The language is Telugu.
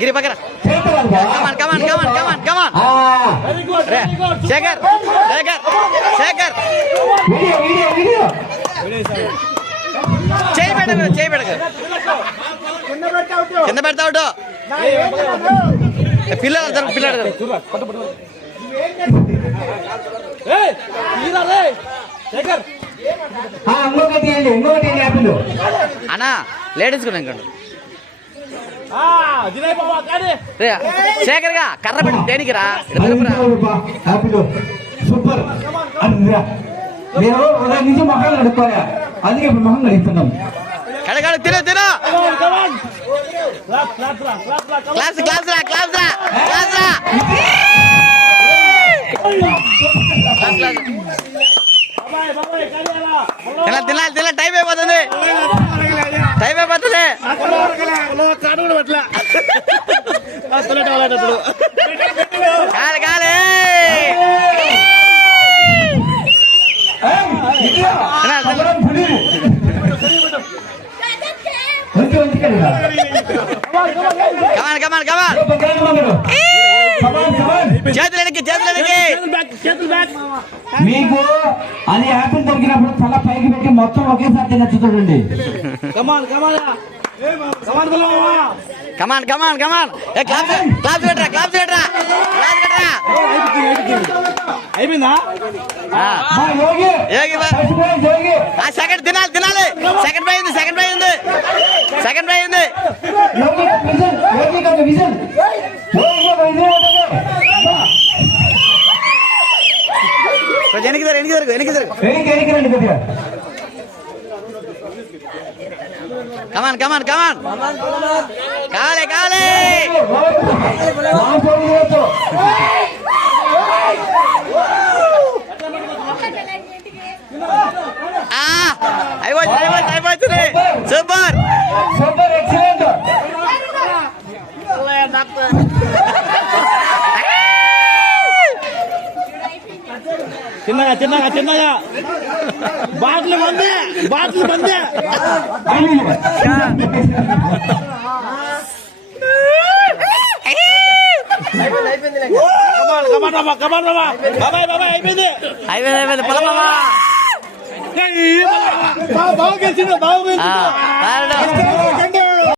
గిరి పక్కన కమాన్ కమాన్ కమాన్ కమాన్ కమాన్ శేఖర్ శేఖర్ శేఖర్ చేయి పెట్టకు చేయి పెట్టకు కింద పెడతా ఉంటు పిల్లలు జరుగు పిల్లలు అన్నా లేడీస్ కూడా ఇంకోండి శేఖర్ గా కర్ర పెట్టి దేనికి రా సూపర్ నుంచి మొహాలు కడుక్కోరా అందుకే ఇప్పుడు మొహం కడుగుతున్నాం కడగడు తిను తిను క్లాస్ క్లాస్ రా క్లాస్ రా క్లాస్ రా తినాలి తినాలి టైం అయిపోతుంది టైం అయిపోతుంది కాలే కాలే కమాన్ కమాన్ కమాన్ చేతులకి మీకు అది యాపిల్ దొరికినప్పుడు తల పైకి పెట్టి మొత్తం ఒకేసారి తినచ్చు చూడండి కమాన్ కమాన్ కమాన్ క్లాస్ క్లాస్ పెట్టరా క్లాస్ పెట్టరా క్లాస్ పెట్టరా అయిపోయిందా సెకండ్ తినాలి తినాలి సెకండ్ ప్రై ఉంది సెకండ్ ప్రై ఉంది సెకండ్ ప్రై ఉంది వెనక్కి జరుగు వెనక్కి జరుగు కమాన్ కమాన్ కమాన్ కావాలి కావాలి అయిపోతుంది సూపర్ సూపర్ ఎక్సలెంట్ చిన్నగా చిన్నగా చిన్నగా బాటిల్ బందే అయిపోయింది బాగా గెలిచిండు